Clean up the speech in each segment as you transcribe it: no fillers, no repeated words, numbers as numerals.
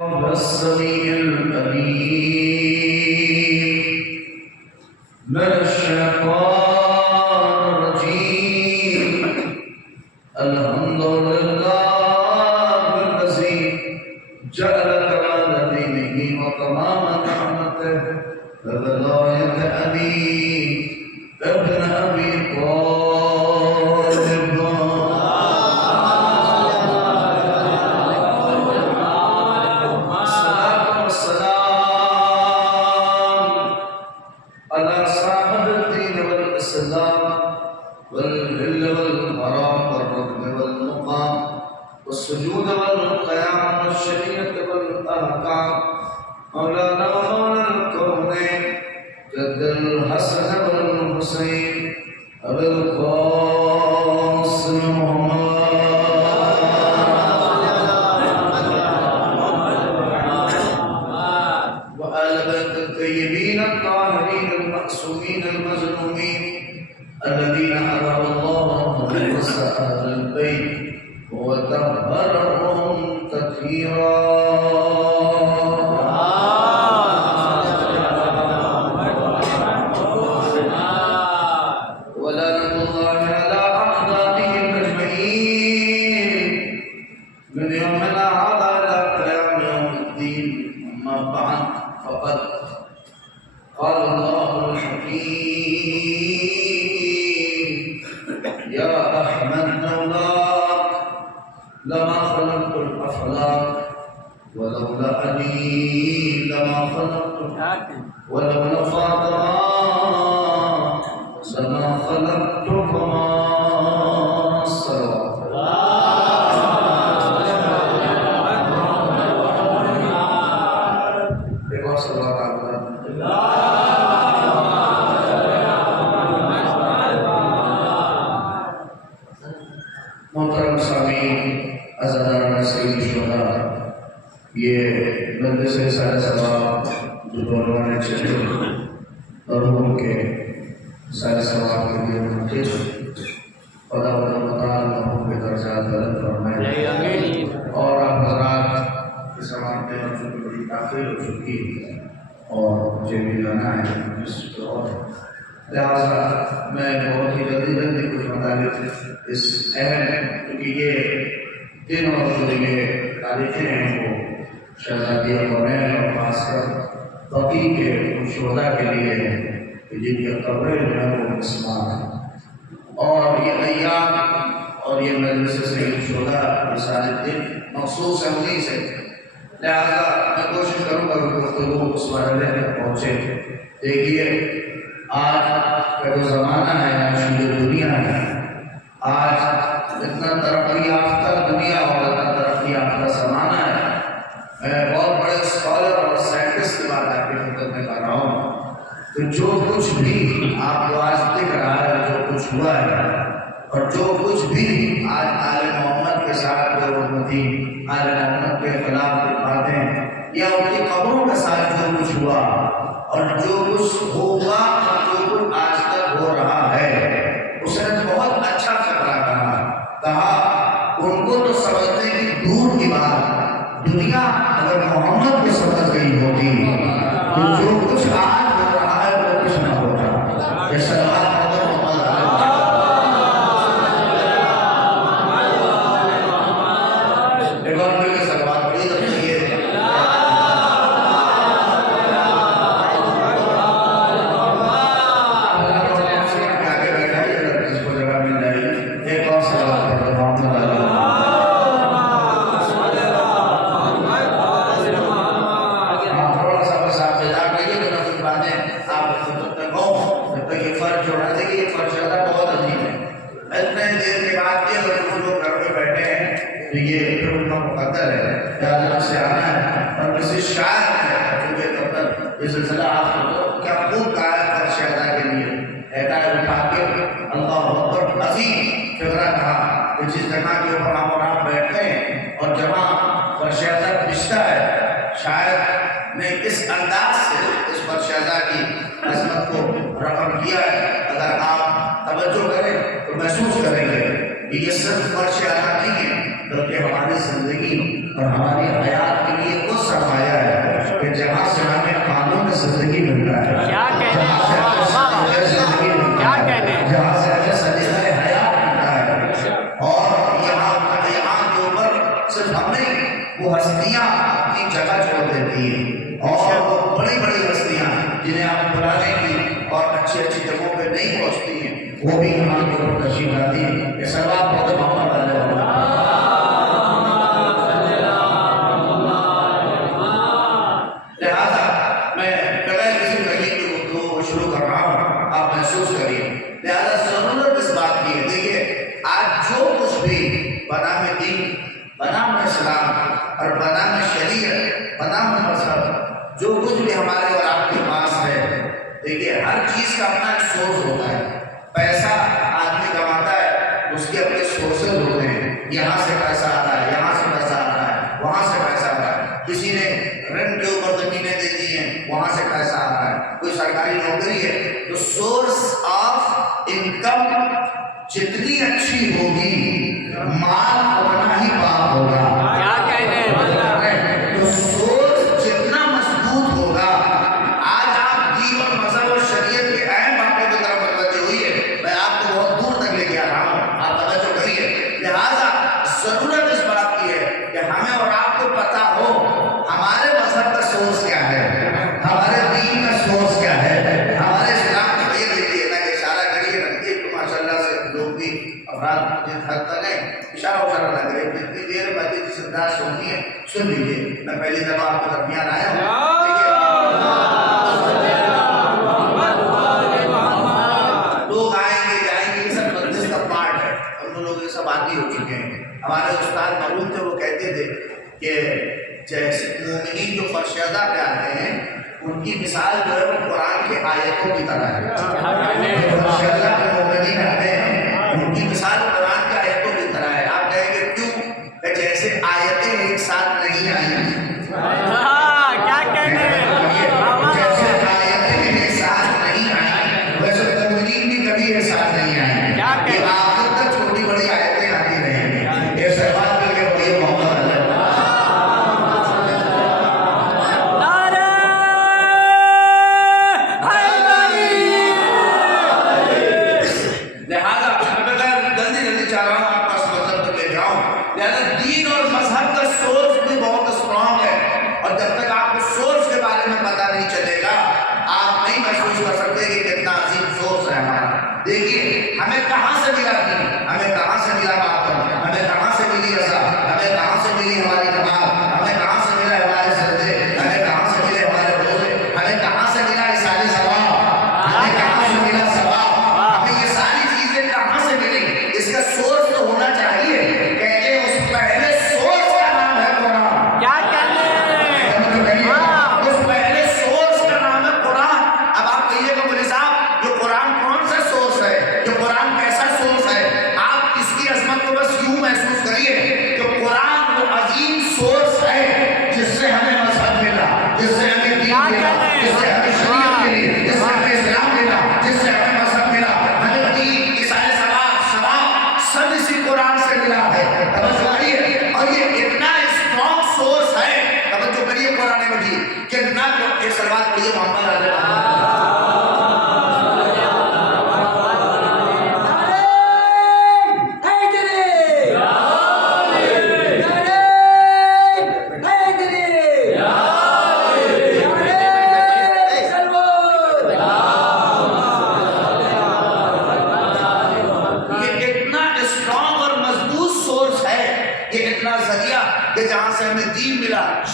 السميع العليم من الشيطان الرجيم. الحمد لله الذي جعل كمال دينه وتمام نعمته بولاية علي ابن أبي طالب. والهل والحرام والركن والمقام والسجود والقيام والشريعة والأحكام مولانا ومولى الكونين جد الحسن والحسين أبي القاسم محمد وآل بيت الطيبين الطاهرين المعصومين المظلومين الذين حرم الله نفس أهل البيت وطهرهم تطهيرا. ولعنة الله على أعدائهم أجمعين من يومنا هذا إلى قيام يوم الدين. أما بعد فقد قال الله الحكيم يا أحمد لولاك لما خلقت الأفلاك ولولا علي لما خلقت ولولا فاطمة لما خلقتكما. الصلاة محترم سامعین، عزیزان سید شہداء، یہ مجلس سارے ثواب جو دونوں نے چلے اور ان کے سارے ثواب کے لیے منتج خدا تعالیٰ لوگوں کے درجات بلند فرمائے. اور آپ حضرات کی سماعت میں اور چونکہ بڑی تاخیر ہو چکی اور مجھے بھی جانا ہے جس اور لہٰذا میں بہت ہی جلدی کچھ مطالب اس اہم، کیونکہ یہ دن اور جو یہ تاریخیں ہیں وہ شہزادی کونین اور خاص کر بقی کے ان شہداء کے لیے ہیں جن کی قبریں جو ہیں وہ مسلمان ہیں. اور یہ ایام اور یہ مجلس سید شہداء یہ سارے دن مخصوص ہیں انہیں سے. لہٰذا میں کوشش کروں گا کہ گفتگو اس مرحلے تک پہنچے. دیکھیے آج کا جو زمانہ ہے، آج کی جو دنیا ہے، آج اتنا ترقی یافتہ دنیا اور اتنا ترقی یافتہ زمانہ ہے. میں بہت بڑے اسکالر اور سائنٹسٹ کی بات آپ کی خدمت میں کر رہا ہوں کہ جو کچھ بھی آپ کو آج دکھ رہا ہے، جو کچھ ہوا ہے اور جو کچھ بھی آج آل محمد کے ساتھ جو حکومتی آل محمد کے خلاف کی باتیں یا ان کی قبروں کے ساتھ جو کچھ ہوا اور جو کچھ ہوگا اور جو کچھ آج تک ہو رہا ہے، اس نے بہت اچھا فکرہ کہا ان کو تو سمجھنے کی دور کی بات، دنیا اگر محمد کو سمجھ گئی ہوتی تو جو کچھ آج ہو رہا ہے وہ کچھ نہ ہوتا. جیسا یہ سلسلہ آپ کو کیا خوب کہا ہے پر شہداء کے لیے اعتائے اٹھا کے اللہ اکبر عظیم فکرہ کہا کہ جس جگہ کے اوپر ہم اور آپ بیٹھتے ہیں اور جہاں پر شہداء پشتہ ہے، شاید نے اس انداز سے اس پر شہداء کی عظمت کو رقم کیا ہے. اگر آپ توجہ کریں تو محسوس کریں گے کہ یہ صرف فرش اعلیٰ نہیں ہے بلکہ ہماری زندگی اور ہماری حیات کے لیے وہ سب کہ جہاں سے ہمیں قانون زندگی ملتا ہے، کیا کہنے جہاں سے ہمیں زندگی ملتا کیا ہے، کہنے جہاں سے ہمیں سلیقہ حیات ملتا ہے، اور یہاں کے اوپر صرف ہم نہیں، وہ ہستیاں اپنی جگہ چھوڑ دیتی ہیں، اور وہ بڑی بڑی ہستیاں جنہیں آپ بلانے کی اور اچھی اچھی جگہوں پہ نہیں پہنچتی ہیں، وہ بھی یہاں کے اوپر تشریف لاتی ہیں۔ یہ سلوات بہت محمد علیہ وسلم۔ لہٰذا میں بغیر کسی تحقیق کی گفتگو کو شروع کر رہا ہوں، آپ محسوس کریے۔ لہٰذا ضرورت اس بات کی ہے، دیکھیے آج جو کچھ بھی بنام دین، بنام اسلام اور بنام شریعت، بنام مذہب، جو کچھ بھی ہمارے اور آپ کے پاس ہے، دیکھیے ہر چیز کا اپنا ایک سورس ہوتا ہے۔ پیسہ آدمی کماتا ہے، اس کے اپنے سورسز ہوتے ہیں، یہاں سے پیسہ آ رہا ہے، یہاں سے پیسہ آ رہا ہے، وہاں سے پیسہ آ رہا ہے، کسی نے رینٹ کے اوپر زمینیں دے دی ہیں، وہاں سے پیسہ آ رہا ہے، کوئی سرکاری نوکری ہے، تو سورس آف انکم جتنی اچھی ہوگی، مال اتنا ہی پاک ہوگا۔ کیا کہنے تو سورس جتنا مضبوط ہوگا، آج آپ دین اور مذہب اور شریعت کے اہم باتوں کی طرف متوجہ ہوئی ہے، میں آپ کو بہت دور تک لے کے آ رہا ہوں، آپ توجہ کریے۔ لہٰذا ضرورت اس بات کی ہے کہ ہمیں اور آپ کو پتا ہو ہمارے مذہب کا سورس کیا ہے، ہمارے دین کا سورس کیا ہے، ہمارے اسلام کا۔ یہ دیکھیے نا کہ اشارہ کریے نا، ایک تو ماشاء اللہ سے لوگ بھی افراد جس حد تک ہے، اشارہ اشارہ نہ کرے، جتنی دیر بعد جس انداز سے ہوتی ہے سن لیجیے۔ میں پہلی دفعہ آپ کے درمیان آیا ہوں، لوگ آئیں گے جائیں گے، یہ سب مجلس کا پارٹ ہے، ہم لوگ یہ سب عادی ہو چکے ہیں۔ ہمارے استاد معلوم تھے، وہ کہتے تھے کہ جیسے مومنین جو فرشیدہ پہ آتے ہیں، ان کی مثال جو ہے وہ قرآن کے آیتوں کی طرح ہے۔ فرشیدہ پہ مومنین آتے ہیں، ان کی مثال قرآن کے آیتوں کی طرح ہے۔ آپ کہیں گے کیوں؟ کہ جیسے آیتیں ایک ساتھ نہیں آئیں، کیا کہنے جیسے آیتیں ایک ساتھ نہیں آئیں، ویسے تنظیم بھی کبھی ایک ساتھ نہیں آئیں۔ کیا کہنے یہ آخر تک چھوٹی بڑی آیتیں آتی رہیں گی۔ یہ سوال کر کے بڑی محمد علیہ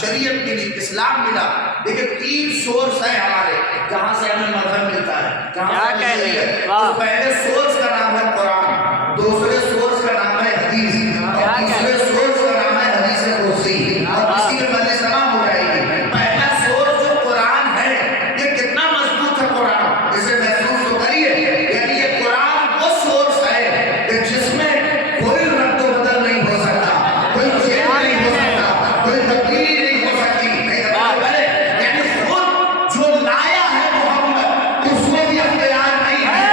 شریعت ملی، اسلام ملا۔ دیکھیں تین سورس ہیں ہمارے جہاں سے ہمیں مذہب ملتا ہے، جہاں سے شریعت۔ تو پہلے سورس کا نام ہے قرآن، دوسرے سورس کا نام ہے حدیث، اور تیسرے سورس کا نام ہے حدیث قدسی، اور اسی میں مجلس تمام ہو جائے گی۔ پہلا سورس جو قرآن ہے، یہ کتنا مضبوط ہے قرآن، اسے محسوس تو کریے۔ یعنی یہ قرآن وہ سورس ہے کہ جس میں کوئی رد و بدل نہیں ہو سکتا، کوئی چینج نہیں ہو سکتا، کوئی تبدیلی نہیں ہو سکتی۔ یعنی خود جو لایا ہے محمد، اس میں بھی اختیار نہیں ہے۔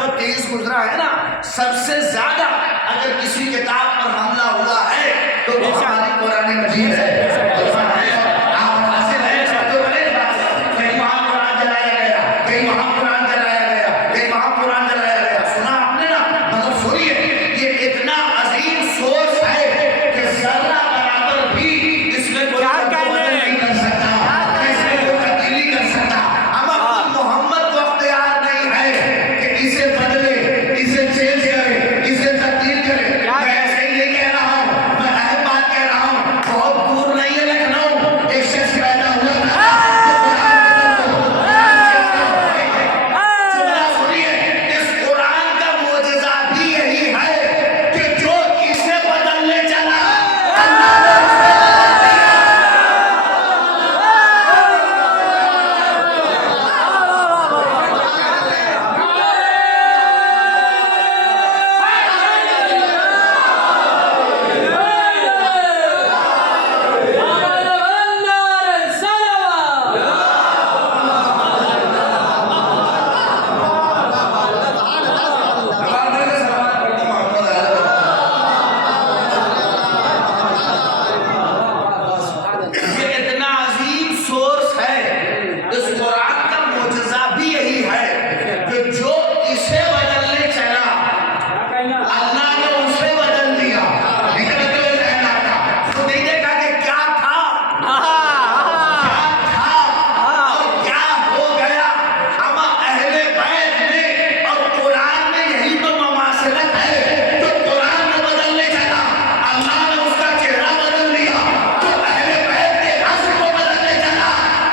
1923 گزرا ہے نا، سب سے زیادہ اگر کسی کتاب پر حملہ ہوا ہے تو وہ ہماری قرآن مجید ہے۔ آپ حاصل ہے تو بڑے کہیں وہاں قرآن جلایا گیا، کہیں وہاں قرآن جلایا گیا، کہیں وہاں قرآن جلایا گیا، سنا آپ نے نا؟ مگر سنیے، یہ اتنا عظیم سورس ہے کہ ذرہ برابر بھی اس میں کوئی تبدیلی نہیں کر سکتا، اس میں کوئی تبدیلی کر سکتا۔ اب اپنا محمد کو اختیار نہیں ہے کہ اسے بدلے، اسے چینج کرے، اسے تبدیل کرے۔ میں ایسے ہی نہیں کہہ رہا ہوں، میں اہم بات کہہ رہا ہوں، بہت دور نہیں ہے لکھنؤ، ایک شخص پیدا ہوا تھا سننا سنیے، اس قرآن کا معجزہ بھی یہی ہے کہ جو اسے بدلنے چلا اللہ نے اسے بدل دیا۔ یہ اتنا عظیم سورس ہے، اس قرآن کا معجزہ بھی یہی ہے کہ جو اسے بدلنے چلا اللہ نے اسے بدل دیا۔ نکلتے ہوئے ذہن آتا تو نہیں دیکھا کہ کیا تھا اور کیا ہو گیا۔ ہم اہل بیت میں اور قرآن میں یہی تو مماثلت ہے، جو قرآن میں بدلنے چلا اللہ نے اس کا چہرہ بدل دیا، جو اہل بیت کے نسل کو بدلنے چلا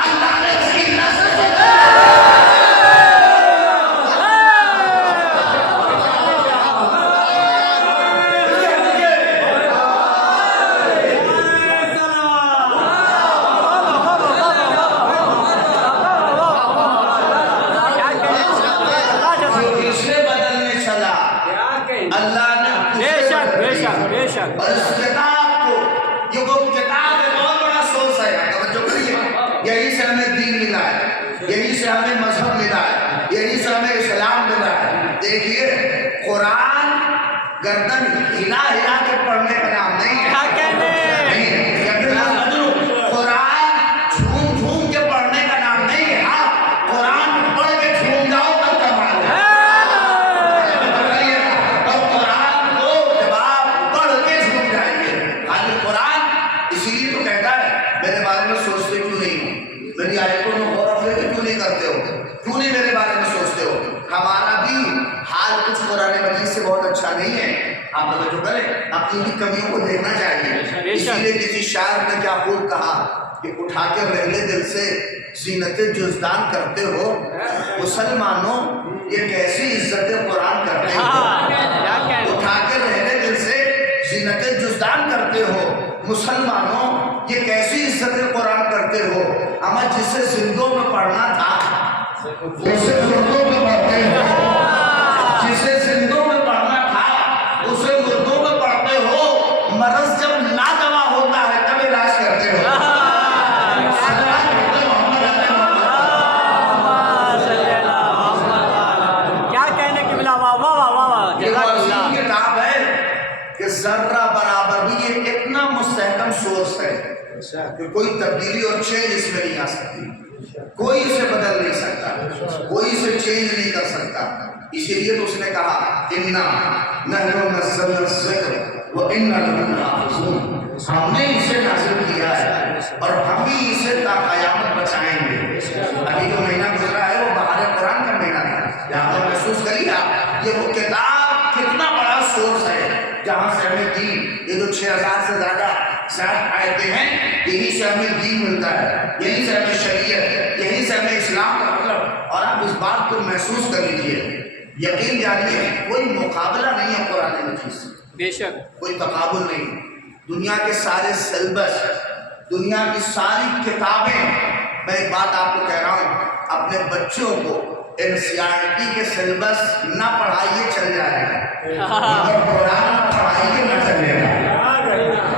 اللہ نے اس کی نسل کو بدل دیا۔ جو اسے بدلنے چلا اللہ نے بے اسے شک بدل بے دیا۔ شک بے شک اور اس کتاب کو، یہ وہ کتاب ہے، بہت بڑا سورس ہے، توجہ کریے، یہی سے ہمیں دین ملا ہے، یہی سے ہمیں مذہب ملا ہے، یہی سے ہمیں اسلام ملا ہے۔ دیکھیے قرآن گردن ہلا ہلا کے پڑھنے کا نام نہیں ہے، کیا کہنے؟ نہیں، گردن سمجھ لو، قرآن جھوم جھوم کے پڑھنے کا نام نہیں ہے۔ ہاں قرآن پڑھ کے جھوم جاؤ تب کمال ہے۔ اور قرآن کو جب آپ پڑھ کے جھوم جائیں گے، خالی قرآن اسی لیے تو کہتا ہے میرے بارے میں سوچتے کیوں نہیں ہو، میری آیتوں میں غور و فکر کیوں نہیں کرتے ہو، کیوں نہیں میرے بارے میں سوچتے ہو۔ ہمارا بھی حال کچھ قرآن مجید سے بہت اچھا نہیں ہے، آپ توجہ کریں، اپنی بھی کمیوں کو دیکھنا چاہیے۔ اسی لیے کسی شاعر نے کیا خوب کہا کہ اٹھا کے رہنے دل سے زینت جزدان کرتے ہو مسلمانوں، یہ کیسی عزت قرآن کرتے ہو۔ کیا کہنے؟ اٹھا کے رہنے دل سے زینت جزدان کرتے ہو مسلمانوں، یہ کیسی عزت قرآن کرتے ہو۔ اما جسے زندوں میں پڑھنا تھا اسے مردوں میں پڑھتے ہو، جسے زندوں میں پڑھنا تھا اسے مردوں میں پڑھتے ہو۔ مرض جب نادوا ہوتا ہے تب علاج کرتے ہو۔ کیا کہنے کی بلا، واہ واہ واہ واہ واہ، یہ جزاک عظیم اللہ۔ کتاب ہے کہ ذرہ برابر بھی یہ اتنا مستحکم سورس ہے کہ کوئی تبدیلی اور چینج اس میں نہیں آ سکتی، کوئی اسے بدل نہیں سکتا، کوئی اسے چینج نہیں کر سکتا۔ اسی لیے تو اس نے کہا اِنَّا نَحْنُ نَزَّلْنَا الذِّكْرَ وَإِنَّا لَهُ لَحَافِظُونَ، ہم نے اسے نازل کیا ہے اور ہم ہی اسے تا قیامت بچائیں گے۔ ابھی جو مہینہ گزرا ہے وہ بہار قرآن کا مہینہ تھا، یہاں پر محسوس کریے آپ، یہ وہ کتاب کتنا بڑا سورس ہے جہاں سے ہمیں دین، یہ جو 6000 سے زیادہ آیتیں ہیں، یہی سے ہمیں دین ملتا ہے، یہی سے ہمیں شریعت، یہی سے ہمیں اسلام کا مطلب۔ اور آپ اس بات کو محسوس کر لیجیے، یقین جانیے کوئی مقابلہ نہیں ہے قرآن مجید سے، بے شک کوئی تقابل نہیں۔ دنیا کے سارے سیلبس، دنیا کی ساری کتابیں، میں ایک بات آپ کو کہہ رہا ہوں، اپنے بچوں کو NCERT کے سیلبس نہ پڑھائیے چل جائے گا، مگر قرآن نہ پڑھائیے نہ چلے گا۔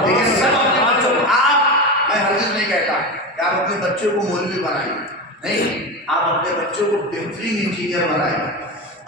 لیکن سب اپنے بچوں کو، آپ، میں ہرگز نہیں کہتا کہ آپ اپنے بچوں کو مولوی بنائیے، نہیں، آپ اپنے بچوں کو بہترین انجینئر بنائیے،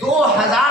2000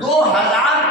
2000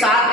7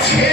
6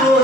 2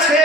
6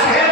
6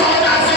1400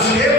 6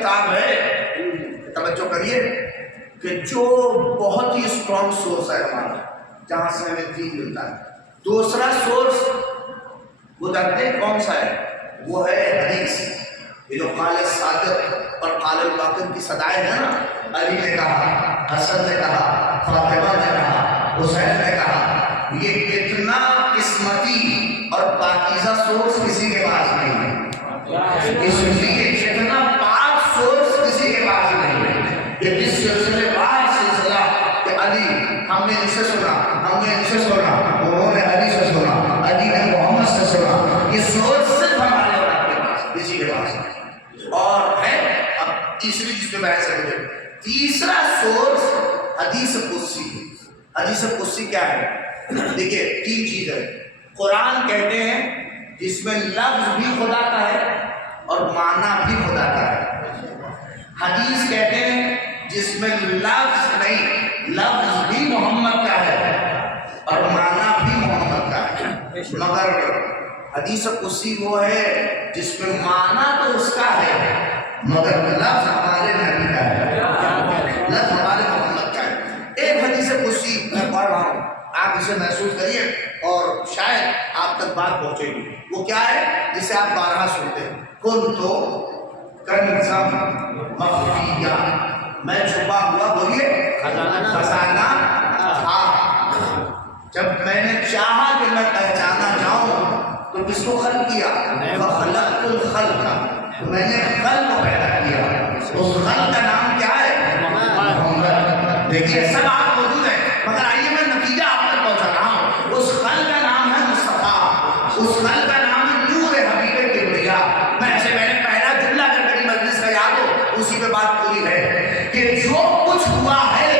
کتاب ہے، توجہ کریے، کہ جو بہت ہی اسٹرانگ سورس ہے ہمارا، جہاں سے ہمیں دین ملتا ہے۔ دوسرا سورس وہ جانتے ہیں کون سا ہے؟ وہ ہے حدیث۔ یہ جو قال صادق اور قال الباقر کی صدائیں ہیں نا، علی نے کہا، حسن نے کہا، فاطمہ نے کہا، حسین نے کہا، یہ اتنا قسمتی اور پاکیزہ سورس کسی کے پاس نہیں ہے۔ اس لیے اتنا پاک سورس کسی کے پاس نہیں ہے کہ جس سلسلے پاک سلسلہ کہ علی ہم نے اسے سنا، ہم نے اسے سنا، انہوں نے علی سے سنا، علی نے محمد سے سنا، یہ سورس صرف ہمارے اور آپ کے پاس، کسی کے پاس نہیں۔ اور ہے اب تیسری جس میں بحث ہے، تیسرا سورس حدیث قدسی۔ حدیث قدسی کیا ہے؟ دیکھیے تین چیز ہے۔ قرآن کہتے ہیں جس میں لفظ بھی خدا کا ہے اور معنی بھی خدا کا ہے۔ حدیث کہتے ہیں جس میں لفظ نہیں، لفظ بھی محمد کا ہے اور معنی بھی محمد کا ہے۔ مگر حدیث قدسی وہ ہے جس میں معنی تو اس کا ہے مگر لفظ ہمارے نبی کا ہے، لفظ ہمارے محمد کا ہے۔ ایک حدیث قدسی میں پڑھ رہا ہوں، آپ اسے محسوس کریے اور شاید آپ تک بات پہنچے گی۔ وہ کیا ہے جسے آپ بارہا سنتے ہیں؟ کنتو کنزم مخفیہ، میں چھپا ہوا، بولیے، خزانہ تھا۔ جب میں نے چاہا کہ میں پہچانا جاؤں تو کس کو خلق کیا؟ فخلقت الخلق، میں نے خلق پیدا کیا۔ اس خلق کا نام کیا ہے؟ محمد۔ دیکھیے سب آپ موجود ہیں مگر آئیے میں نتیجہ آپ تک پہنچا رہا ہوں۔ اس خلق کا نام ہے مصطفیٰ، اس خلق کا نام ہے نور حبیب کبریا۔ میں ایسے میں نے پہلا جملہ اگر میری مجلس کا یاد ہو اسی پہ بات پوری ہے کہ جو کچھ ہوا ہے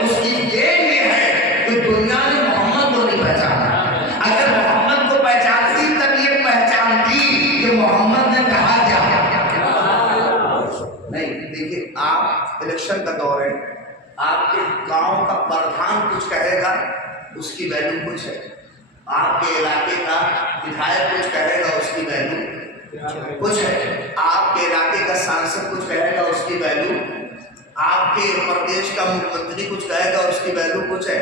اس کی یہ ہے کہ دنیا نے محمد کو نہیں پہچانا۔ اگر محمد کو پہچانتی تب یہ پہچانتی کہ محمد نے کہا کیا نہیں۔ دیکھیے آپ الیکشن کا دور ہے، آپ کے گاؤں کا پردھان کچھ کہے گا اس کی ویلیو کچھ ہے، آپ کے علاقے کا ودھایک کچھ کہے گا اس کی ویلیو کچھ ہے، آپ کے علاقے کا سانسد کچھ کہے گا اس کی ویلیو، آپ کے پردیش کا مکھ منتری کچھ کہے گا اس کی ویلیو کچھ ہے،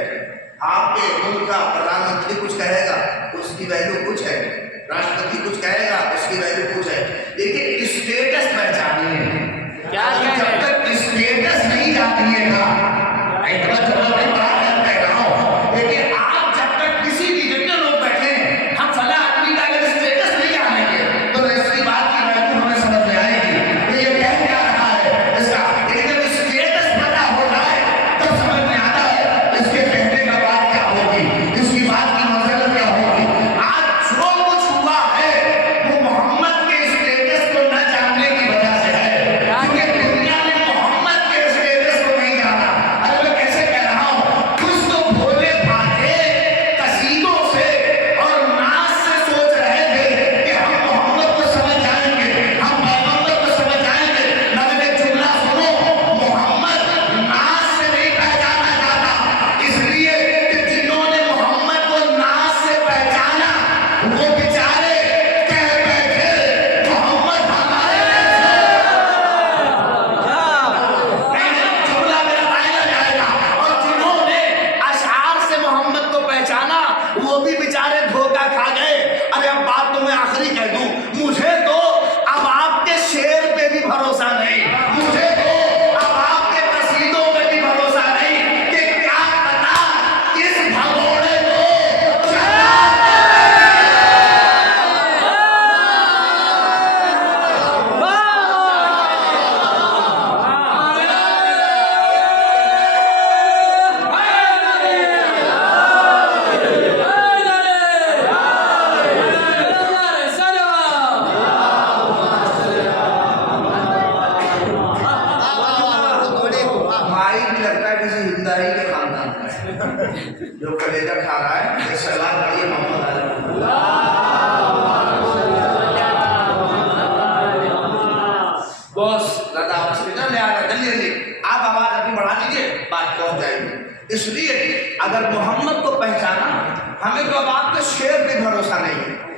آپ کے ملک کا پردھان منتری کچھ کہے گا اس کی ویلیو کچھ ہے، راشٹرپتی کچھ کہے گا اس کی ویلیو کچھ ہے۔ دیکھیے اسٹیٹس پہچانی ہے، جب تک اسٹیٹس نہیں جانتی ہے نا، کہہ رہا ہوں لیکن آپ جب تک کسی بھی جتنے لوگ بیٹھے ہیں ہم فلاں آدمی کا اگر اسٹیٹس نہیں جانیں گے تو اس کی بات کی ویلیو ہمیں سمجھ میں آئے گی کہ یہ کہہ کیا رہا ہے اس کا۔ لیکن جب اسٹیٹس پتہ ہو جائے تب سمجھ میں آتا ہے اس کے کہنے کا بات کیا ہوگی، اس کی بات کی مزید کیا ہوگی۔ آج جو کچھ ہوا ہے وہ محمد کے اسٹیٹس کو نہ جاننے کی وجہ سے ہے، کیونکہ دنیا نے محمد کے اسٹیٹس کو نہیں جانا۔ ارے میں کیسے کہہ رہا ہوں، کچھ تو بھولے بھاگے قصیدوں سے اور ناز سے سوچ رہے تھے کہ ہم محمد کو سمجھ جائیں گے، ہم پیغمبر کو سمجھ جائیں گے، مگر ایک جملہ سنو، محمد ناز سے نہیں پہچانا جاتا، اس لیے کہ جنہوں نے محمد کو ناز سے پہچانا وہ بیچارے کہہ بیٹھے محمد ہمارے جملہ میرا پائلا جائے گا، اور جنہوں نے اشعار سے محمد کو پہچانا وہ بھی بیچارے دھوکہ کھا گئے۔ ارے اب بات تو میں آخری کہہ دوں، مجھے تو اب آپ کے شعر پہ بھی بھروسہ نہیں، مجھے تو اب آپ کے قصیدوں پہ بھی بھروسہ نہیں کہ کیا پتا کس بھگوڑے کو چلا مائی بھی لگتا ہے کسی ہندائی کے خاندان کا ہے جو کلیجہ کھا رہا ہے۔ ایک سلام پڑھیے محمد علیہ۔ بس زیادہ آواز میں نہ لے آ رہا، جلدی جلدی آپ آواز اپنی بڑھا لیجیے، بات پہنچ جائے گی۔ اس لیے اگر محمد کو پہچانا ہمیں تو اب آپ کے شعر پہ بھروسہ نہیں ہے،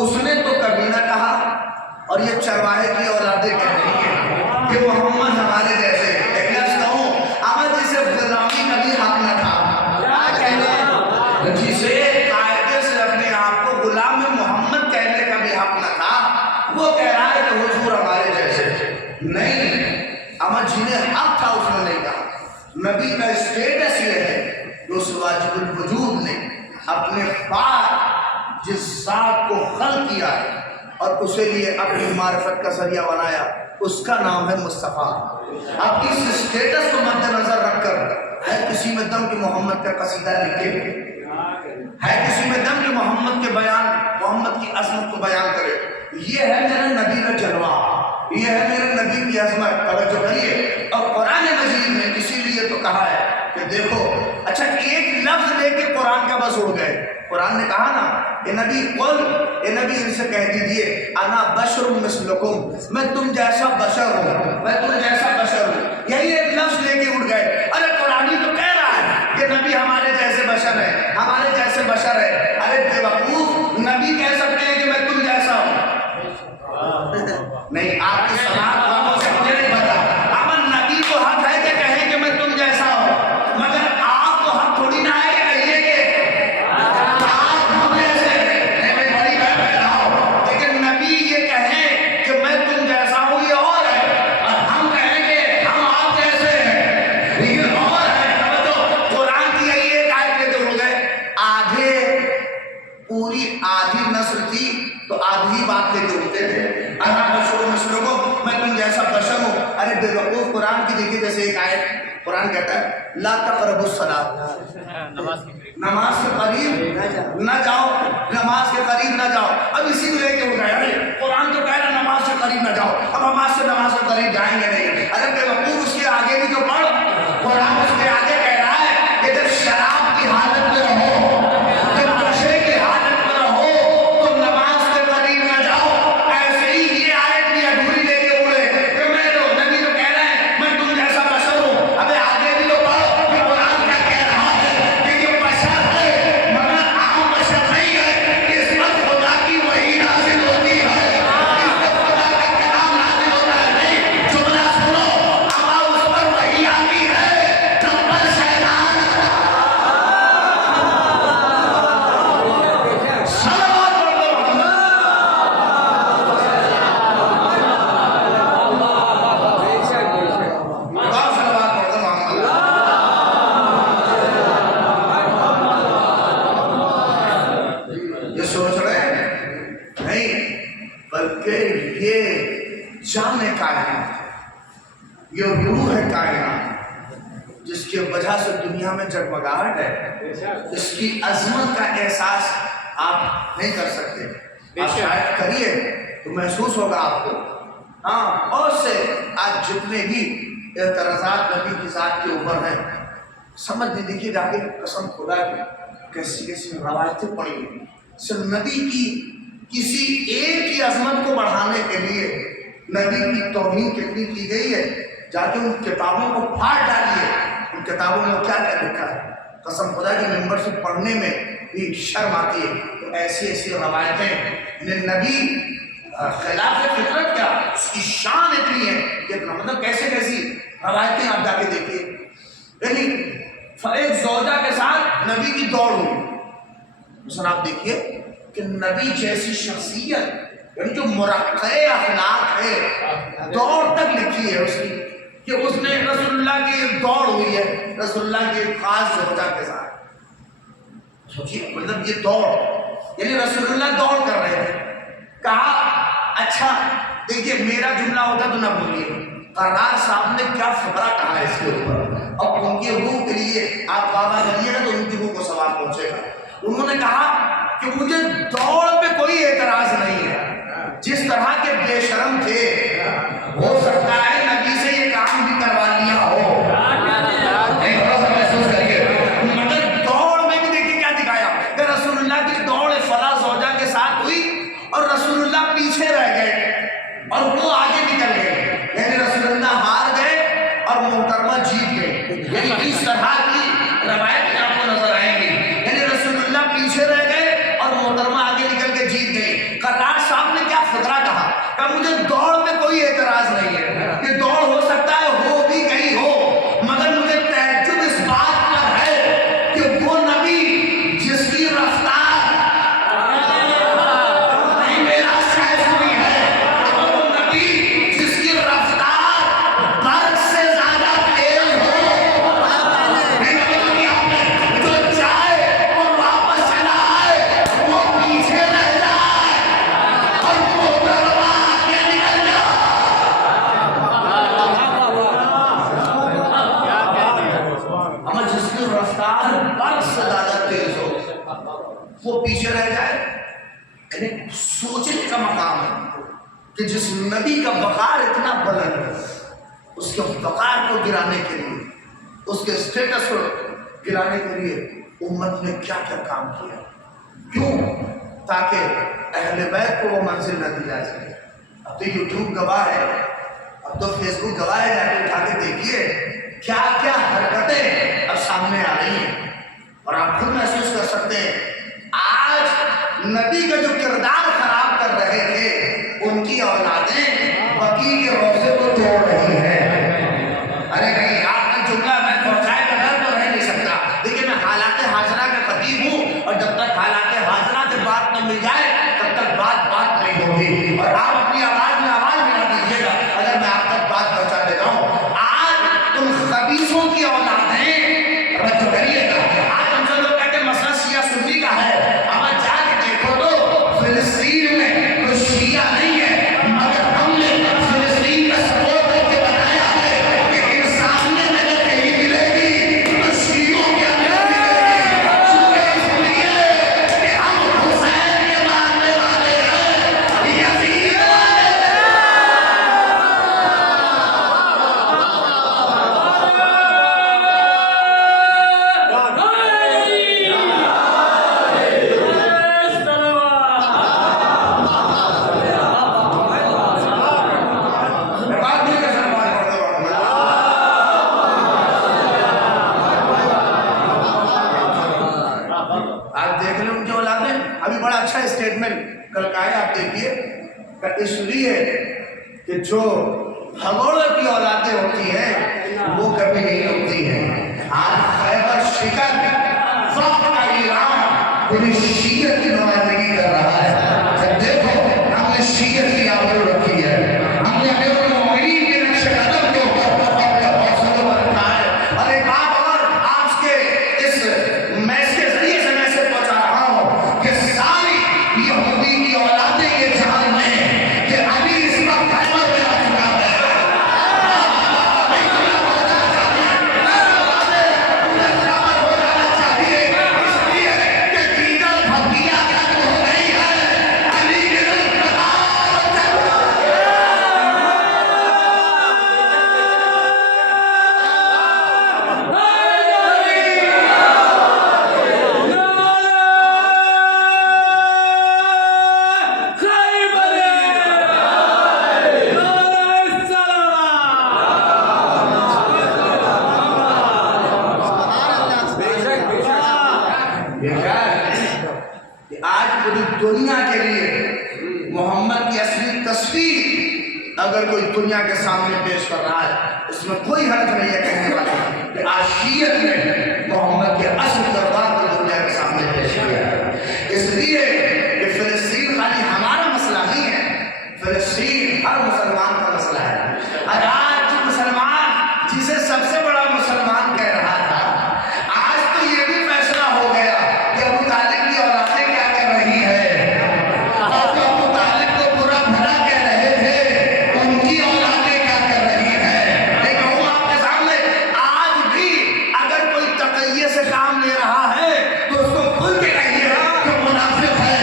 اس نے تو کبھی نہ کہا، اور یہ چرواہے کی اولادیں کہہ رہی ہیں کہ محمد ہمارے جیسے ہیں۔ ایک لفظ کہوں، احمد جسے غلامی کبھی حق نہ تھا، جسے قاعدے سے اپنے آپ کو غلام محمد کہنے کا بھی حق نہ تھا، وہ کہہ رہا ہے کہ حضور ہمارے جیسے نہیں۔ احمد جنہیں حق تھا اس نے نہیں کہا۔ نبی کا اسٹیٹس یہ ہے کہ اس واجب الوجود نے اپنے پاک جس ذات کو خلق کیا ہے اور اسے لیے اپنی معرفت کا ذریعہ بنایا، اس کا نام ہے مصطفیٰ۔ اب اس اسٹیٹس کو مد نظر رکھ کر ہے کسی میں دم کہ محمد کا قصیدہ لکھے، ہے کسی میں دم کہ محمد کے بیان، محمد کی عظمت کو بیان کرے۔ یہ ہے میرے نبی کا جلوہ، یہ ہے میرے نبی کی عظمت۔ توجہ کریے، اور قرآن مجید نے اسی لیے تو کہا ہے کہ دیکھو، اچھا ایک لفظ لے کے قرآن کا بس اڑ گئے۔ قرآن نے کہا نا، اے نبی قل، اے نبی ان سے کہہ دیجئے انا بشر مثلکم، میں تم جیسا بشر ہوں، میں تم جیسا بشر ہوں۔ یہی ایک لفظ لے کے اڑ گئے۔ ارے قرآن ہی تو کہہ رہا ہے کہ نبی ہمارے جیسے بشر ہے، ہمارے جیسے بشر ہے۔ ارے بے وقوف، نبی کہہ سکتے ہیں کہ میں تم جیسا ہوں؟ نہیں، آپ کی سماعت کو سے مجھے نہیں پتا۔ امن نبی کو حق ہے کہ کہیں کہ میں تم جیسا ہوں، مگر آپ کو حق تھوڑی نہ ہے کہ کہیے کہ آپ ہم جیسے ہیں۔ میں بڑی بات کہہ رہا ہوں، لیکن نبی یہ کہیں کہ میں تم جیسا ہوں یہ اور ہے، اور ہم کہیں کہ ہم آپ جیسے ہیں یہ اور ہے۔ توجہ، قرآن کی یہی ایک آیت لے کے اڑ گئے۔ آدھے پوری آدھی نسل تھی تو آدھی بات لے کے اڑتے تھے۔ انا بشر مثلکم، میں تم جیسا بشر ہوں۔ ارے بے وقوف، قرآن کی دیکھیے جیسے ایک آیت قرآن کہتا ہے لا تقربوا الصلاۃ، نماز کے قریب نہ جاؤ، نماز کے قریب نہ جاؤ۔ اب اسی کو لے کے اڑ گئے، ارے قرآن تو کہہ رہا ہے نماز کے قریب نہ جاؤ، اب ہم آج سے نماز کے قریب جائیں گے نہیں۔ ارے بے وقوف، اس کے آگے بھی تو پڑھ، قرآن اس کے آگے کہہ رہا ہے کہ جب شراب کی حالت میں رہو، جب نشے کی حالت میں رہو تو نماز کے قریب نہ جاؤ۔ ایسے ہی یہ آیت بھی ادھوری لے کے اڑے کہ میں تو نبی تو کہہ رہا ہے میں تم جیسا بشر ہوں۔ ابے آگے بھی تو پڑھو کہ قرآن کیا کہہ رہا ہے کہ یہ بشر ہے مگر عام بشر نہیں ہے۔ عصمت خدا کی وہی حاصل ہوتی ہے، عزت خدا کا کلام حاصل ہوتا ہے۔ نہیں، جملہ سنو، اما اس پر وہی آتی ہے جب پر شیطان صلوات پڑھ دو محمد۔ بہت صلوات پڑھ دو محمد۔ یہ سوچ رہے ہیں؟ نہیں، بلکہ یہ جان کائنات، یہ روح ہے کائنات، جس کی وجہ سے دنیا میں جگمگاہٹ ہے، اس کی عظمت کا احساس آپ نہیں کر سکتے۔ آپ شاید کریے تو محسوس ہوگا آپ کو۔ ہاں، اور سے آج جتنے بھی اعتراضات نبی کی ذات کے اوپر ہیں، سمجھ نہیں، دیکھیے جا کے قسم خدا کی کیسی کیسی روایتیں پڑی ہیں۔ صرف نبی کی کسی ایک کی عظمت کو بڑھانے کے لیے نبی کی توہین کتنی کی گئی ہے۔ جا کے ان کتابوں کو پھاڑ ڈالیے، ان کتابوں میں کیا کیا لکھا ہے۔ قسم خدا کی ممبر سے پڑھنے میں بھی شرم آتی ہے۔ تو ایسی ایسی روایتیں نبی خلاف فطرت کیا، اس کی شان اتنی ہے کہ مطلب کیسے کیسی روایتیں آپ جا کے دیکھیے۔ یعنی ایک زوجہ کے ساتھ نبی کی دوڑ ہوئی، مثلا آپ دیکھیے کہ نبی جیسی شخصیت، یعنی جو مرقع اخلاق ہے، دوڑ تک لکھی ہے اس کی کہ اس نے رسول اللہ کی ایک دوڑ ہوئی ہے رسول اللہ کی ایک خاص زوجہ کے ساتھ۔ سوچیے، مطلب یہ دوڑ، یعنی رسول اللہ دوڑ کر رہے تھے۔ کہا اچھا دیکھیے میرا جملہ ہوتا تو نہ بولیے، قرار صاحب نے کیا فقرہ کہا ہے اس کے اوپر، اب ان کی روح کے لیے آپ بابا کریے گا تو ان کی روح کو ثواب پہنچے گا۔ انہوں نے کہا کہ مجھے دوڑ پہ کوئی اعتراض نہیں ہے، جس طرح کے بے شرم تھے ہو سکتا ہے نبی سے یہ کام بھی کروا لیا ہو، محسوس کریے، مگر دوڑ میں بھی دیکھیے کیا دکھایا کہ رسول اللہ کی دوڑ فلاں زوجہ کے ساتھ ہوئی اور رسول اللہ پیچھے رہ گئے اور وہ آگے نکل گئے، یعنی رسول اللہ ہار گئے اور محترمہ جیت گئے۔ یعنی اس طرح کی روایت آپ کو نظر آئیں گی، یعنی رسول اللہ پیچھے رہ گئے اور محترمہ آگے نکل کہ مجھے دوڑ پہ کوئی اعتراض نہیں ہے، کہ دوڑ ہو سکتا ہے ہو بھی کہیں ہو، مگر مجھے تعجب اس بات پر ہے کہ وہ نبی جس کی رفتار نہیں میرا شاید ہوئی ہے، وہ نبی جس کی رفتار برق سے زیادہ تیز ہو، جو چاہے وہ واپس چلا آئے، وہ پیچھے رہ جائے اور وہ دربا کے نکل جائے۔ اما جس کی رفتار برق سے زیادہ تیز ہو وہ پیچھے رہ جائے، یعنی سوچنے کا مقام ہے کہ جس نبی کا وقار اتنا بلند ہے، اس کے وقار کو گرانے کے لیے، اس کے اسٹیٹس کو گرانے کے لیے امت نے کیا کیا کام کیا، کیوں؟ تاکہ اہل بیت کو وہ منزل نہ دی جا سکے۔ اب تو یوٹیوب گواہ ہے، اب تو فیس بک گواہ ہے، جا کے اٹھا کے دیکھیے کیا کیا حرکتیں اب سامنے آ رہی ہیں، اور آپ خود محسوس کر سکتے ہیں آج نبی کا جو کردار خراب کر رہے تھے ان کی اولادیں بقی کے روزے کو توڑ رہی ہیں۔ ارے نہیں، آپ کا جملہ میں پہنچائے بغیر تو رہ نہیں سکتا، دیکھیں میں حالات حاضرہ کا خطیب ہوں، اور جب تک حالات حاضرہ سے بات نہ مل جائے تب تک بات نہیں ہوگی، اور آپ اپنی آواز میں آواز ملا دیجیے گا اگر میں آپ تک بات پہنچا دیتا ہوں۔ آج ان خبیثوں کی اولادیں توجہ کریے گا، آج ہم سب لوگ کہتے ہیں مسئلہ شیعہ سنی کا ہے، اب جا کے دیکھو تو فلسطین میں کوئی شیعہ نہیں ہے، مگر ہم نے فلسطین کا سپورٹ کر کے بتایا ہے کہ انسان میں نجات نہیں ملے گی تو شیعوں کے اندر ملے گی، اس لیے کہ ہم حسین کے ماننے والے ہیں، یزید والے ہیں۔ میں بات نہیں کر سکتا، آپ دیکھ لیں ان کی اولادیں، ابھی بڑا اچھا اسٹیٹمنٹ کل کا ہے، آپ دیکھیے کہ اس لیے کہ جو ہموڑوں کی اولادیں ہوتی ہیں وہ کبھی نہیں رکتی ہیں۔ آج خیبر شکن وقت کا ایران پوری شیعت کی نمائندگی کر رہا ہے، جب دیکھو ہم نے شیعت کی آبرو رکھی ہے، ہم نے امیر المومنین کے نقش قدم کے اوپر اپنے حوصلوں پر رکھا ہے۔ اور ایک بات اور آپ کے اس میس کے ذریعے سے میسج پہنچا رہا ہوں کہ ساری یہودی کی اولادیں یہ جان لیں کہ علی اس وقت خیبر میں آ چکا ہے۔ آج پوری دنیا کے لیے محمد کی اصلی تصویر اگر کوئی دنیا کے سامنے پیش کر رہا ہے، اس میں کوئی حرج نہیں ہے کہنے والا کہ آج شیعت نے محمد کے اصل کردار کو دنیا کے سامنے پیش کیا ہے۔ اس لیے کہ فلسطین خالی ہمارا مسئلہ نہیں ہے، فلسطین ہر مسلمان کا مسئلہ ہے۔ اور آج مسلمان جسے سب سے بڑا مسلمان کہہ رہا تھا، آج تو یہ بھی فیصلہ ہو گیا کہ ابو طالب کی اولادیں کیا کر رہی ہے، اور جو ابو طالب کو برا بھلا کہہ رہے تھے ان کی اولادیں کیا کر رہی ہیں۔ لیکن ہوں آپ کے سامنے آج بھی اگر کوئی تقیہ سے کام لے رہا ہے تو اس کو کھل کے کہیے کہ منافق ہے،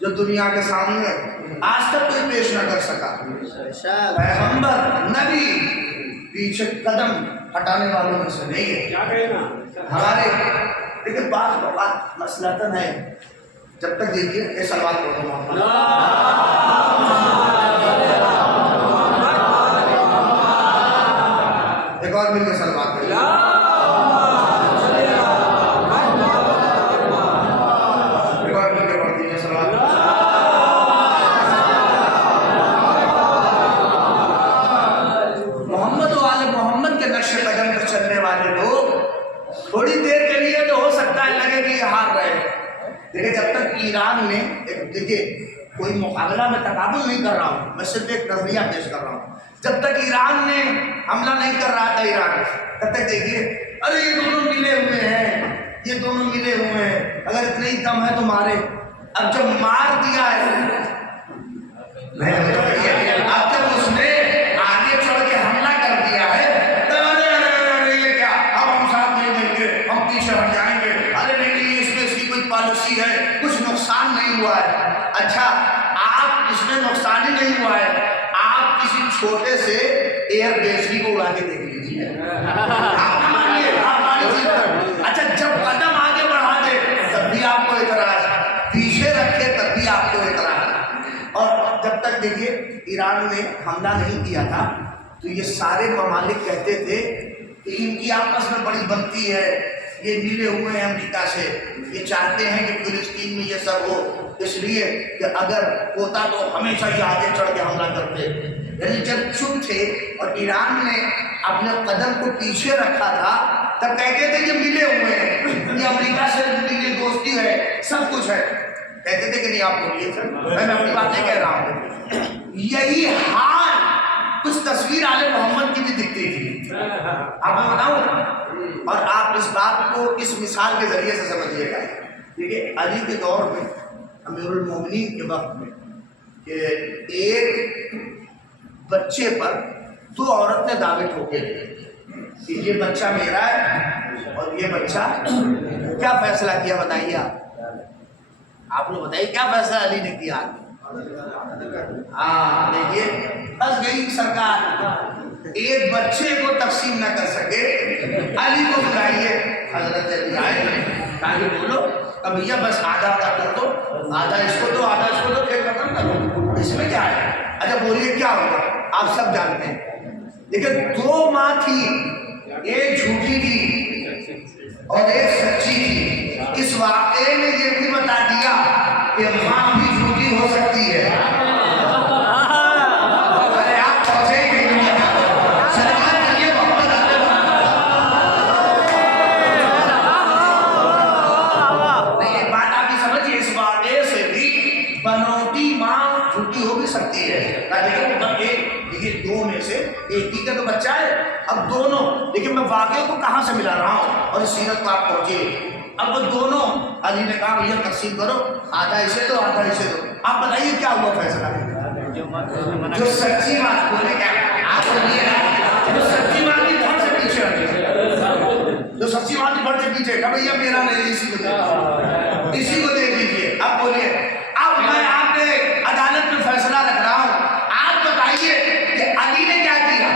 جو دنیا کے سامنے آج تک کوئی پیش نہ کر سکا. پیغمبر نبی پیچھے قدم ہٹانے والوں میں سے نہیں ہے. ہمارے لیکن بعض اوقات مسئلتاً ہے. جب تک دیکھیے یہ سوال پڑھو محمد ایک اور مل کے سلوات پڑھو. ایک اور مل کے پڑھتی ہیں سلوات. محمد و آل محمد کے نقش قدم پر چلنے والے لوگ تھوڑی دیر کے لیے تو ہو سکتا ہے لگے کہ یہ ہار رہے. دیکھیں جب تک ایران نے دیکھیے کوئی مقابلہ میں تقابل نہیں کر رہا ہوں, میں صرف ایک نظریہ پیش کر رہا ہوں. جب تک ایران نے حملہ نہیں کر رہا تھا ایران, تب تک دیکھیے ارے یہ دونوں ملے ہوئے ہیں, یہ دونوں ملے ہوئے ہیں, اگر اتنے ہی دم ہے تو مارے. اب جب مار دیا ہے, اب جب اس نے آگے چڑھ کے حملہ کر دیا ہے, یہ کیا اب ہم ساتھ نہیں دیں گے, ہم پیچھے ہٹ جائیں گے. ارے نہیں, اس میں اس کی کوئی پالیسی ہے, کچھ نقصان نہیں ہوا ہے. اچھا آپ اس میں نقصان ہی نہیں ہوا ہے, آپ کسی چھوٹے سے ایئر بیس کو اڑا کے دیکھ لیجیے. اچھا جب قدم آگے بڑھا دے تب بھی آپ کو اعتراض, پیچھے رکھے تب بھی آپ کو اعتراض. اور جب تک دیکھیے ایران نے حملہ نہیں کیا تھا تو یہ سارے ممالک کہتے تھے کہ ان کی آپس میں بڑی بنتی ہے, یہ ملے ہوئے ہیں امریکہ سے, یہ چاہتے ہیں کہ فلسطین میں یہ سب ہو, اس لیے کہ اگر ہوتا تو ہمیشہ یہ آگے چڑھ کے حملہ کرتے. یعنی جب چپ تھے اور ایران نے اپنے قدم کو پیچھے رکھا تھا تب کہتے تھے یہ ملے ہوئے ہیں, یہ امریکہ سے یہ دوستی ہے, سب کچھ ہے. کہتے تھے کہ نہیں آپ بولیے سر, میں اپنی باتیں کہہ رہا ہوں. یہی حال کچھ تصویر آل محمد کی بھی دکھتی تھی. آپ میں بتاؤں, اور آپ اس بات کو اس مثال کے ذریعے سے سمجھیے گا. دیکھیے علی کے دور میں امیر المومنین کے وقت میں کہ ایک بچے پر دو عورت نے دعوے ٹھوکے کہ یہ بچہ میرا ہے اور یہ بچہ, کیا فیصلہ کیا بتائیے آپ لوگ بتائیے کیا فیصلہ علی نے کیا. ہاں دیکھیے بس گئی سرکار, ایک بچے کو تقسیم نہ کر سکے, علی کو بلائیے. حضرت علی آئے, کہا بولو اب بھیا بس آدھا آدھا کر دو, آدھا اس کو دو آدھا اس کو دو, پھر ختم کرو, اس میں کیا ہے. اچھا بولیے کیا ہوگا, آپ سب جانتے ہیں. لیکن دو ماں تھی, ایک جھوٹی تھی اور ایک سچی تھی. اس واقعے نے یہ بھی بتا دیا کہ ماں بھی جھوٹی ہو سکتی ہے. ارے آپ پہنچے ہی نہیں, سرکار کے لیے محبت آتے نہیں. ایک بات آپ کی سمجھیے, اس واقعے سے بھی بنوٹی ماں جھوٹی ہو بھی سکتی ہے. دیکھیے دو میں سے ایک ہی کا تو بچہ ہے. اب دونوں, دیکھیے میں واقعے کو کہاں سے ملا رہا ہوں اور اس سیرت کو آپ پہنچے. اب وہ دونوں, علی نے کہا بھیا تقسیم کرو, آدھا اسے دو آدھا اسے دو. آپ بتائیے کیا ہوا فیصلہ. جو سچی بات بولے کیا آپ بولیے, جو سچی بات کی بہت سے پیچھے ہٹے, جو سچی بات کی بہت سے پیچھے کہ بھیا میرا نہیں, اسی کو دے, اسی کو دے دیجیے. اب بولیے, اب میں آپ کے عدالت میں فیصلہ رکھ رہا ہوں, آپ بتائیے کہ علی نے کیا کیا.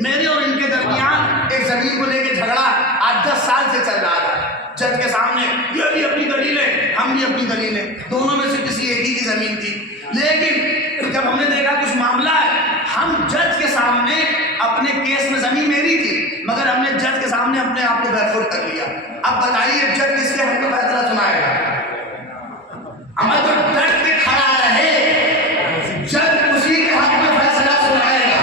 میرے اور ان کے درمیان ایک زمین کو لے کے جھگڑا آج 10 سال سے چل رہا تھا. جج کے سامنے یہ بھی اپنی دلیلیں, ہم بھی اپنی دلیلیں, دونوں میں سے کسی ایک ہی کی زمین تھی. لیکن جب ہم نے دیکھا کچھ معاملہ ہے, ہم جج کے سامنے اپنے کیس میں زمین میری تھی مگر ہم نے جج کے سامنے اپنے آپ کو بیرفٹ کر لیا. اب بتائیے جج کس کے حق میں فیصلہ سنائے گا. ہمیں تو ڈٹ کے کھڑا رہے, جج اسی کے حق میں فیصلہ سنائے گا.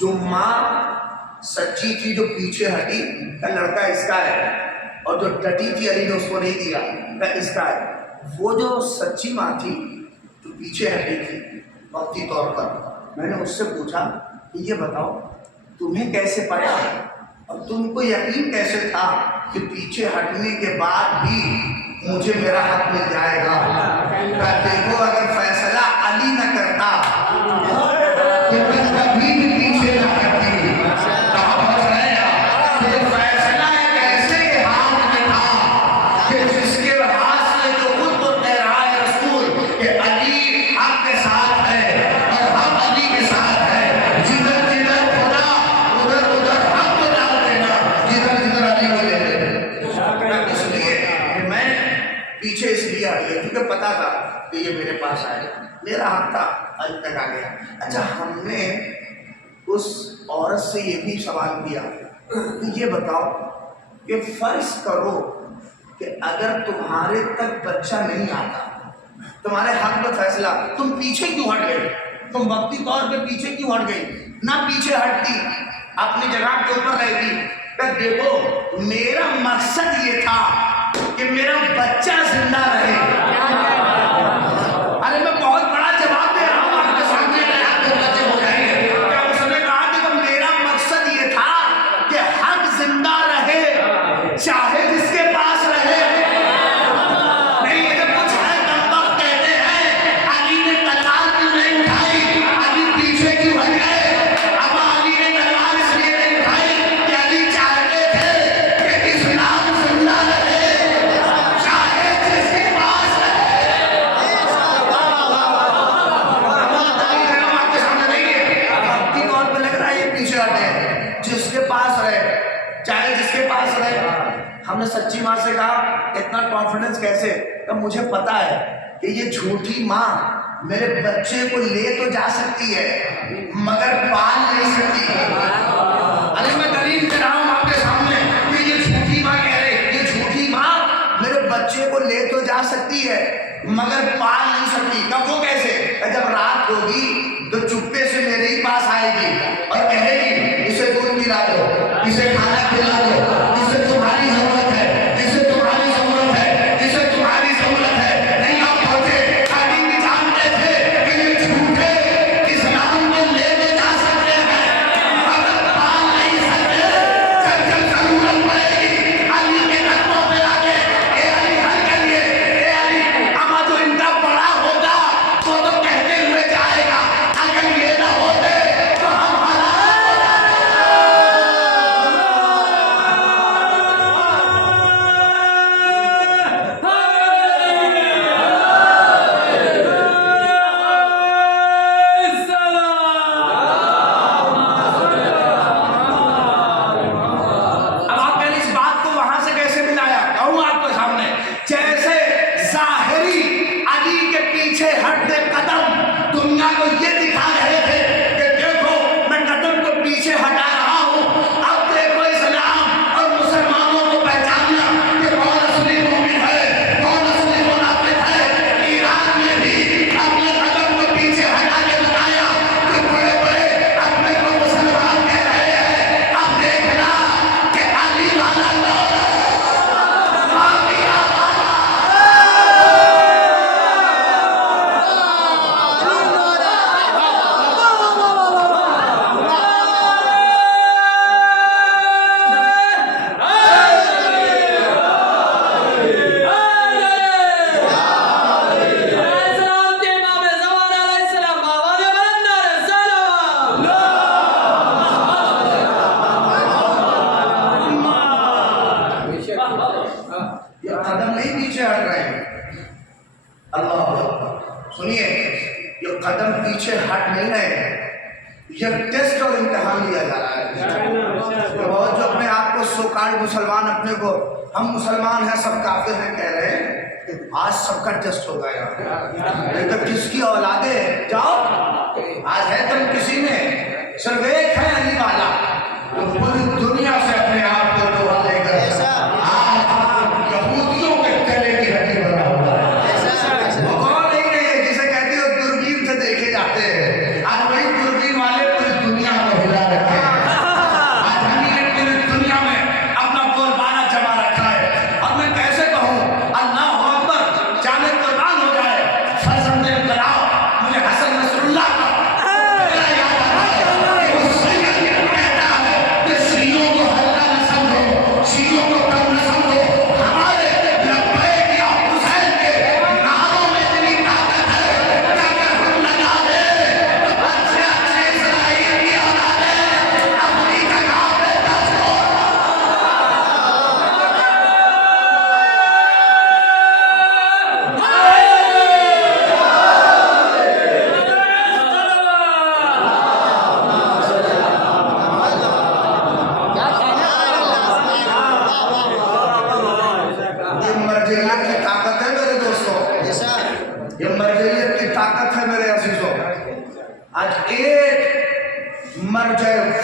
جو ماں سچی تھی جو پیچھے ہٹی کہ لڑکا اس کا ہے, اور جو ڈٹی تھی علی نے اس کو نہیں دیا کہ اس کا ہے. وہ جو سچی ماں تھی جو پیچھے ہٹی تھی وقتی طور پر, میں نے اس سے پوچھا یہ بتاؤ تمہیں کیسے پتا اور تم کو یقین کیسے تھا کہ پیچھے ہٹنے کے بعد بھی مجھے میرا حق مل جائے گا؟ دیکھو اگر فیصلہ علی نہ کرتا تو میں کبھی بھی پیچھے نہ ہٹتی۔ کہاں پہنچ رہے ہیں؟ کہ فیصلہ ایک ایسے ہاتھ میں تھا کہ جس کے ہاتھ سے جو خود کو ٹھہرائے رسول کہ علی حق کے ساتھ ہے اور ہم علی کے ساتھ ہے، جدھر جدھر خدا ادھر ادھر حق کو ڈال دینا، جدھر جدھر علی کو لے دینا۔ اس لیے کہ میں پیچھے اس لیے ہٹ گیا کیونکہ پتا تھا کہ یہ میرے پاس آئے، میرا حق تھا، علی تک آ گیا۔ اچھا ہم نے اس عورت سے یہ بھی سوال کیا کہ یہ بتاؤ کہ فرض کرو کہ اگر تمہارے تک بچہ نہیں آتا، تمہارے حق میں فیصلہ، تم پیچھے کیوں ہٹ گئی؟ تم وقتی طور پہ پیچھے کیوں ہٹ گئی؟ نہ پیچھے ہٹتی، اپنی جگہ کے اوپر رہتی کہ دیکھو میرا مقصد یہ تھا کہ میرا بچہ زندہ رہے۔ ارے میں بہت بڑا جواب دے رہا ہوں آپ کے سامنے، آپ کے بچے ہو جائیں گے۔ کیا اس نے کہا کہ میرا مقصد یہ تھا کہ حق زندہ رہے چاہے جس کے پاس رہے۔ نہیں یہ جو کچھ ہے کمبخت کہتے ہیں علی نے تلوار کیوں نہیں اٹھائی، علی پیچھے کیوں ہٹ گئے؟ اب علی نے تلوار اس لیے نہیں اٹھائی کہ علی چاہتے تھے کہ اسلام زندہ رہے چاہے جس کے پاس رہے۔ آپ کے سامنے نہیں ہے، وقتی طور پہ لگ رہا ہے یہ پیچھے ہٹے ہیں، جس کے پاس رہے چاہے جس کے پاس رہے۔ ہم نے سچی ماں سے کہا اتنا کانفیڈنس کیسے؟ کہ مجھے پتا ہے کہ یہ جھوٹی ماں میرے بچے کو لے تو جا سکتی ہے مگر پال نہیں سکتی۔ ارے میں دلیل دے رہا ہوں آپ کے سامنے کہ یہ جھوٹی ماں کہہ رہے، یہ جھوٹی ماں میرے بچے کو لے تو جا سکتی ہے مگر پال نہیں سکتی۔ کب وہ کیسے؟ کہ جب رات ہوگی تو چپے سے میرے ہی پاس آئے گی اور کہے گی اسے دودھ پلا دو، اسے کھانا کھلا دو، اسے تمہاری ضرورت ہے، اسے تمہاری ضرورت ہے، اسے تمہاری ضرورت ہے۔ نہیں آپ پہنچے علی بھی جانتے تھے کہ یہ جھوٹے اسلام کو لے کے جا سکتے ہیں مگر پال نہیں سکتے۔ جب جب ضرورت پڑے گی علی کے قدموں پہ آ کے اے علی حل کریے، اے علی اما جو ان کا بڑا ہوگا وہ تو کہتے ہوئے جائے گا اگر یہ نہ ہوتے تو ہم ہلاک ہو جاتے۔ اب آپ نے اس بات کو وہاں سے کیسے ملایا؟ کہوں آپ کے سامنے جیسے ظاہری علی کے پیچھے ہٹتے قدم دنیا کو یہ دکھا رہے تھے کہ دیکھو میں قدم کو پیچھے ہٹا رہا ہوں، اب دیکھو اسلام اور مسلمانوں کو پہچاننا کہ کون اصلی مومن ہے کون اصلی منافق ہے۔ ایران میں بھی اپنے قدم کو پیچھے ہٹا کے بتایا کہ بڑے بڑے اپنے کو مسلمان کہہ رہے ہیں، اب دیکھنا کہ علی والا دور ہے، معاویہ والا۔ یہ قدم نہیں پیچھے ہٹ رہے ہیں، اللہ اکبر۔ سنیے یہ قدم پیچھے ہٹ نہیں رہے ہیں، یہ ٹیسٹ اور امتحان لیا جا رہا ہے۔ کہ بہت جو اپنے آپ کو سو کالڈ مسلمان اپنے کو ہم مسلمان ہیں سب کافر ہیں کہہ رہے ہیں، آج سب کا ٹیسٹ ہوگا یار۔ نہیں تو کس کی اولادیں جاؤ آج ہے تم کسی میں، صرف ایک ہے علی والا، وہ پوری دنیا سے اپنے آپ کو دعا لے کر آج یہودیوں کے گلے کی ہڈی بنا ہوا ہے۔ وہ کون ہے جسے کہتے ہو دوربین سے دیکھے جاتے ہیں، آج وہی دوربین والے پوری دنیا کو ہلا رکھے ہیں۔ آج ہم نے پوری دنیا میں اپنا قربانہ جمع رکھا ہے اور میں کیسے کہوں اللہ اکبر، جانے قربان ہو جائے فرزند انقلاب مجھے حسن نصر اللہ کا یاد آ رہا ہے کہ وہ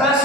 10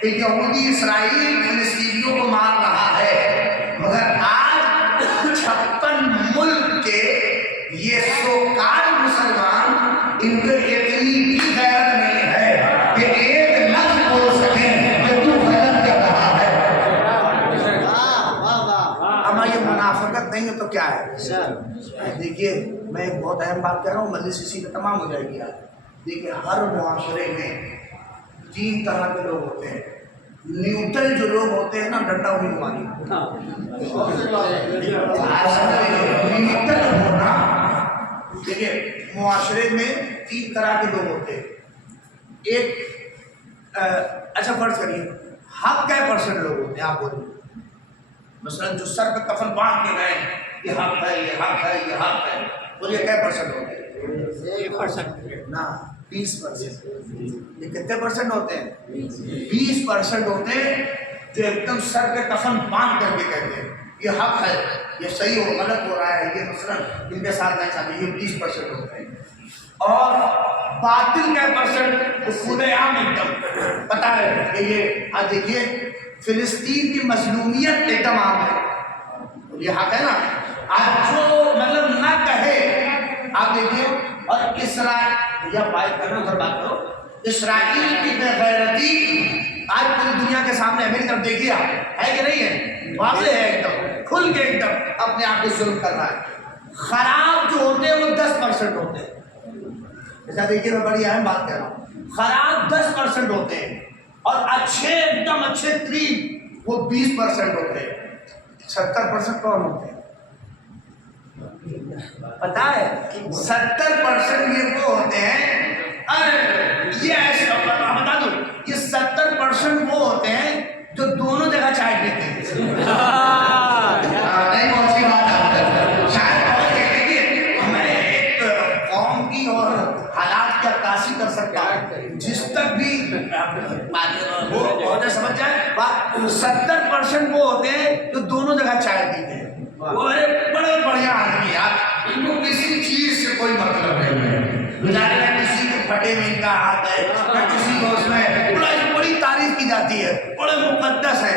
کہ یہودی اسرائیل فلسطینیوں کو مار رہا ہے، مگر آج 56 ملک کے یہ سوکال مسلمان ان کو اتنی بھی غیرت نہیں ہے کہ ایک لفظ بول سکیں کہ تو غلط کر رہا ہے۔ اما یہ منافقت نہیں ہے تو کیا ہے؟ دیکھیے میں ایک بہت اہم بات کہہ رہا ہوں، مجلس اسی میں تمام ہو جائے گی۔ دیکھیے ہر معاشرے میں 3 طرح کے لوگ ہوتے ہیں۔ نیوٹرل جو لوگ ہوتے ہیں نا، ڈنڈا انہیں کو ماری نیوٹرل ہونا۔ دیکھیے معاشرے میں 3 طرح کے لوگ ہوتے ہیں۔ ایک اچھا فرض کریے حق کا پرسنٹ لوگ ہوتے ہیں، آپ بولیں مثلا جو سر پہ کفن باندھ کے گئے یہ حق ہے، یہ حق ہے، یہ حق ہے، بولیے کیا پرسنٹ ہوتے ہیں؟ 1% نا 20%۔ یہ کتنے پرسنٹ ہوتے ہیں؟ 20% ہوتے ہیں جو ایک دم سر پہ کفن باندھ کر کے کہتے ہیں یہ حق ہے، یہ صحیح ہو غلط ہو رہا ہے، یہ مثلا ان کے ساتھ نہیں چاہتے، یہ 20% ہوتے ہیں۔ اور باطل کا پرسنٹ کھلے عام ایک دم پتا ہے کہ یہ آج دیکھیے فلسطین کی مظلومیت ایک دم عام ہے، یہ حق ہے نا، آج جو مطلب نہ کہے آپ دیکھیے۔ اور اسرائیل یا بھائی کرو گھر بات کرو، اسرائیل کی بے غیرتی آج پوری دنیا کے سامنے ہے، میری طرف دیکھیے آپ ہے کہ نہیں ہے؟ واضح ہے ایک دم، کھل کے ایک دم اپنے آپ کو ظلم کر رہا ہے۔ خراب جو ہوتے ہیں وہ 10% ہوتے ہیں۔ ایسا دیکھیے میں بڑی اہم بات کہہ رہا ہوں، خراب 10% ہوتے ہیں اور اچھے ایک دم اچھے ترین وہ 20% ہوتے ہیں۔ 70% کون ہوتے ہیں پتا ہے؟ 70% یہ وہ ہوتے ہیں، ارے یہ ایسے بتا دو، یہ 70% وہ ہوتے ہیں جو دونوں جگہ چائے پیتے ہیں۔ نہیں کون سی بات ہے، شاید میں ایک قوم کی اور حالات کی عکاسی کر سکتا ہوں جس تک بھی وہ ہوتے سمجھ جائے بات۔ 70% وہ ہوتے ہیں جو دونوں جگہ چائے پیتے ہیں، وہ بڑے بڑھیا آدمی یار، ان کو کسی چیز سے کوئی مطلب نہیں ہے، بچارے نہ کسی کے پھٹے میں ان کا ہاتھ ہے، نہ کسی کو اس میں بڑی تعریف کی جاتی ہے، بڑے مقدس ہے۔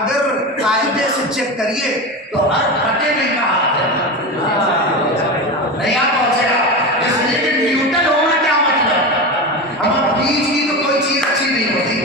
اگر قاعدے سے چیک کریے تو ہر پھٹے میں ان کا ہاتھ ہے، نہیں آپ پہنچے گا۔ اس لیے کہ نیوٹن ہونا کیا مطلب، ہم بیچ کی تو کوئی چیز اچھی نہیں ہوتی۔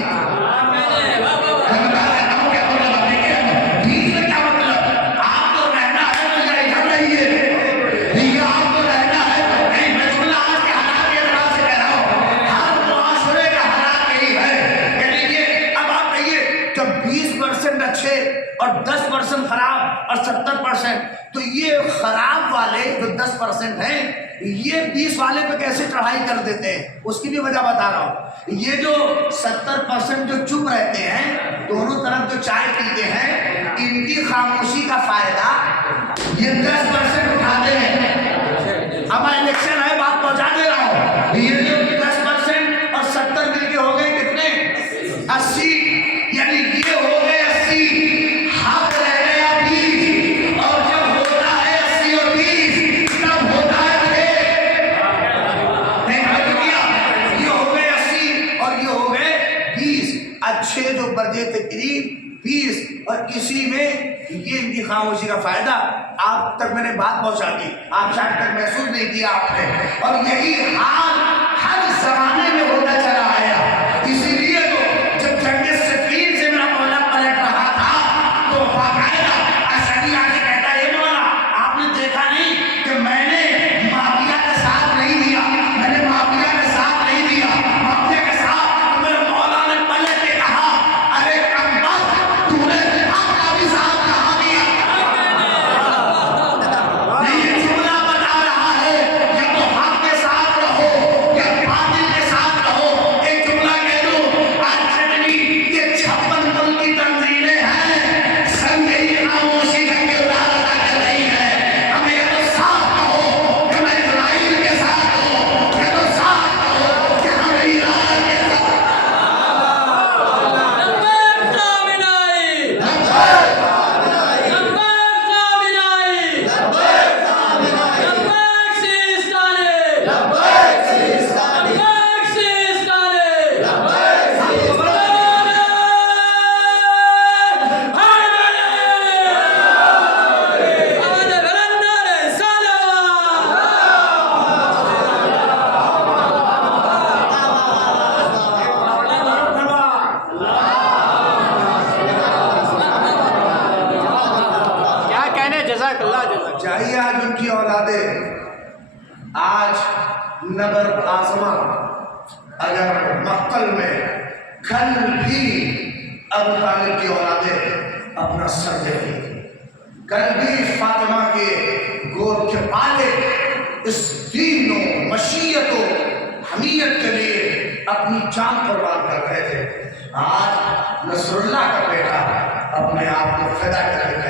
اور 10% خراب اور 70%، تو یہ خراب والے جو 10% ہیں یہ 20 والے پہ کیسے چڑھائی کر دیتے ہیں، اس کی بھی وجہ بتا رہا ہوں۔ یہ جو 70% جو چپ رہتے ہیں، دونوں طرف جو چائے پیتے ہیں، ان کی خاموشی کا فائدہ یہ 10% اٹھاتے ہیں۔ اب الیکشن ہے، بات پہنچا دے رہا ہوں، یہ جو 10% اور 70 مل کے ہو گئے کتنے؟ 80، یعنی یہ ہو گئے 80، حق رہ گیا 20، اور جب ہوتا ہے 80 اور 20 تب ہوتا ہے یہ ہو گئے 80 اور یہ ہو گئے 20، اچھے جو برجے تھے قریب 20، اور اسی میں یہ ان کی خاموشی کا فائدہ۔ آپ تک میں نے بات پہنچا دی، آپ شاید تک محسوس نہیں کیا آپ نے، اور یہی حال ہر زمانے میں ہوتا چلا آیا۔ اسی لیے تو جب جنگ صفین سے میرا مولا پلٹ رہا تھا تو باقاعدہ اشعری آگے کہتا ہے، اے مولا آپ نے دیکھا نہیں کہ میں نے معاویہ کا ساتھ نہیں دیا، میں نے معاویہ کا ساتھ نہیں دیا، معاویہ کے ساتھ تو میرے مولا نے پلٹ کے کہا، ارے کم بخت تو نے حق کا بھی ساتھ کہا دیا۔ یہ جملہ بتا رہا ہے یا تو حق کے ساتھ رہو یا باطل کے ساتھ رہو، ایک جملہ چاہیے آج ان کی اولادیں آج نبر آزما اگر مقتل میں کل بھی ابو طالب کی اولادیں اپنا سر دے گی، کل بھی فاطمہ کے گود کے پالے اس دین و مشیت و حمیت کے لیے اپنی جان قربان کر رہے تھے، آج نصر اللہ کا بیٹا اپنے آپ کو فدا کر کے